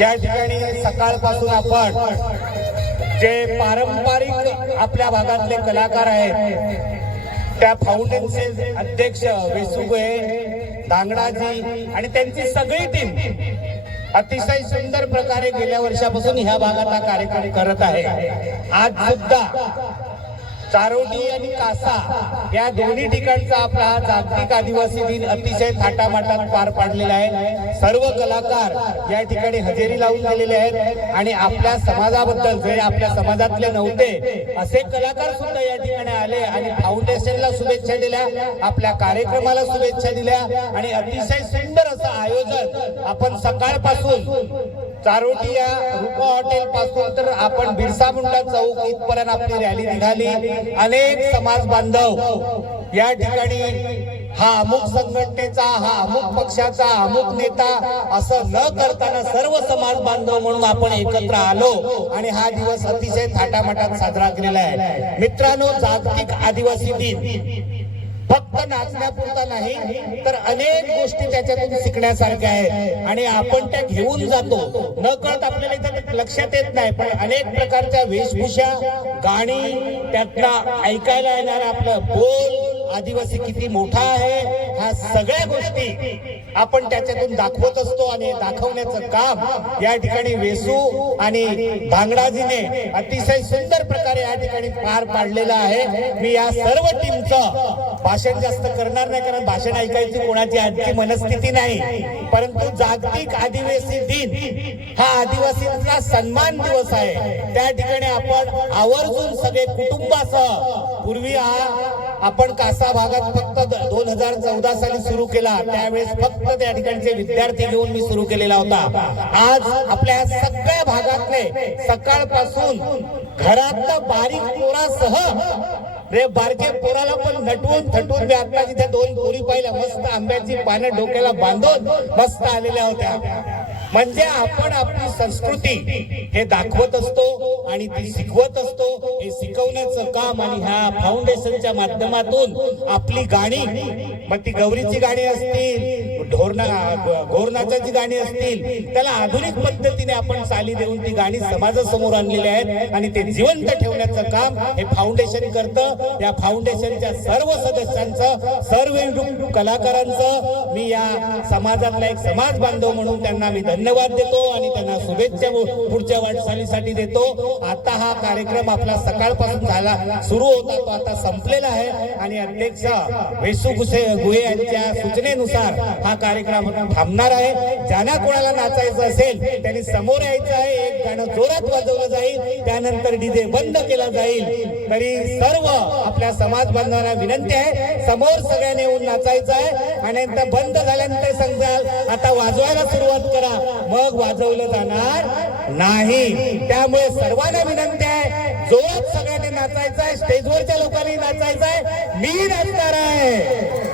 या ठिकाणी सकाळपासून आपण जे पारंपरिक आपल्या भागातले कलाकार आहेत त्या फाउंडेशनचे अध्यक्ष वेसुगे धांगडाजी आणि त्यांची सगळी टीम अतिशय सुंदर प्रकारे गेल्या वर्षापासून ह्या भागात हा कार्यक्रम करत आहे. आज सुद्धा चारोटी आणि कासा या दोन्ही ठिकाणचा आपला हा जागतिक आदिवासी दिन अतिशय थाटामाटात पार पाडलेला आहे. सर्व कलाकार या ठिकाणी हजेरी लावून गेलेले आहेत आणि आपल्या समाजाबद्दल जे आपल्या समाजातले नव्हते असे कलाकार सुद्धा या ठिकाणी आले आणि फाउंडेशनला शुभेच्छा दिल्या आपल्या कार्यक्रमाला शुभेच्छा दिल्या आणि अतिशय सुंदर असं आयोजन आपण सकाळपासून चारोटिया रुपा हॉटेल पासून तर आपण बिरसा मुंडा चौक इथपर्यंत आपली रॅली निघाली. अनेक समाज बांधव या ठिकाणी हा अमुक संघटनेचा हा अमुक पक्षाचा अमुक नेता असं न करताना सर्व समाज बांधव म्हणून आपण एकत्र आलो आणि हा दिवस अतिशय थाटामाटात साजरा केलेला आहे. मित्रांनो जागतिक आदिवासी दिन. फक्त नाचण्यापुरता नाही तर अनेक गोष्टी त्याच्यातून शिकण्यासारख्या आहेत. आणि आपण त्या घेऊन जातो. न कळत आपल्याला इथं लक्षात येत नाही पण अनेक प्रकारच्या वेशभूषा गाणी त्यातला ऐकायला येणार आपलं बोल आदिवासी किती मोठा आहे ह्या सगळ्या गोष्टी आपण त्याच्यातून दाखवत असतो आणि दाखवण्याचं काम या ठिकाणी वेसू आणि भांगडाजीने अतिशय सुंदर प्रकारे या ठिकाणी पार पाडलेलं आहे. मी या सर्व टीमचं भाषण जास्त करणार नाही कारण भाषण ऐकायची कोणाची आजची मनस्थिती नाही. परंतु जागतिक आदिवासी दिन हा आदिवासींचा सन्मान दिवस आहे. त्या ठिकाणी आपण आवर्जून सगळे कुटुंबासह पूर्वी हा आपण कासा भागात फक्त दोन हजार चौदा साली सुरू केला. त्यावेळेस फक्त त्या ठिकाणचे विद्यार्थी घेऊन मी सुरू केलेला होता. आज आपल्या सगळ्या भागातले सकाळपासून घरातलं बारीक पोरासह रे बारके पोराला पण नटवून थटवून मी आता तिथे दोन पोरी पाहिल्या मस्त आंब्याची पानं डोक्याला बांधून मस्त आलेल्या होत्या. म्हणजे आपण आपली संस्कृती हे दाखवत असतो आणि ती शिकवत असतो. हे शिकवण्याचं काम आणि ह्या फाउंडेशनच्या माध्यमातून आपली गाणी मग ती गौरीची गाणी असतील ढोरणा जी गाणी असतील त्याला आधुनिक पद्धतीने आपण चाली देऊन ती गाणी समाजासमोर आणलेली आहेत आणि ते जिवंत ठेवण्याचं काम हे फाउंडेशन करतं. या फाउंडेशनच्या सर्व सदस्यांचं सर्व कलाकारांचं मी या समाजातला एक समाज बांधव म्हणून त्यांना मी धन्यवाद देतो आणि त्यांना शुभेच्छा पुढच्या वाटचालीसाठी देतो. आता हा कार्यक्रम आपला सकाळपासून झाला सुरू होता तो आता संपलेला आहे. आणि अध्यक्ष वेसू गुसे गुहे यांच्या सूचनेनुसार हा कार्यक्रम थांबणार आहे. ज्यांना कोणाला नाचायचं असेल त्यांनी समोर यायचं आहे. एक गाणं जोरात वाजवलं जाईल त्यानंतर डीजे बंद केला जाईल. तरी सर्व आपल्या समाज बांधवांना विनंती आहे समोर सगळ्यांनी येऊन नाचायचं आहे. आणि नंतर बंद झाल्यानंतर समजाल आता वाजवायला सुरुवात करा. मग वाजवलं जाणार नाही. त्यामुळे सर्वांना विनंती आहे जोरात सगळ्यांनी नाचायचं आहे स्टेजवरच्या लोकांनी नाचायचं आहे. मी नाचणार आहे.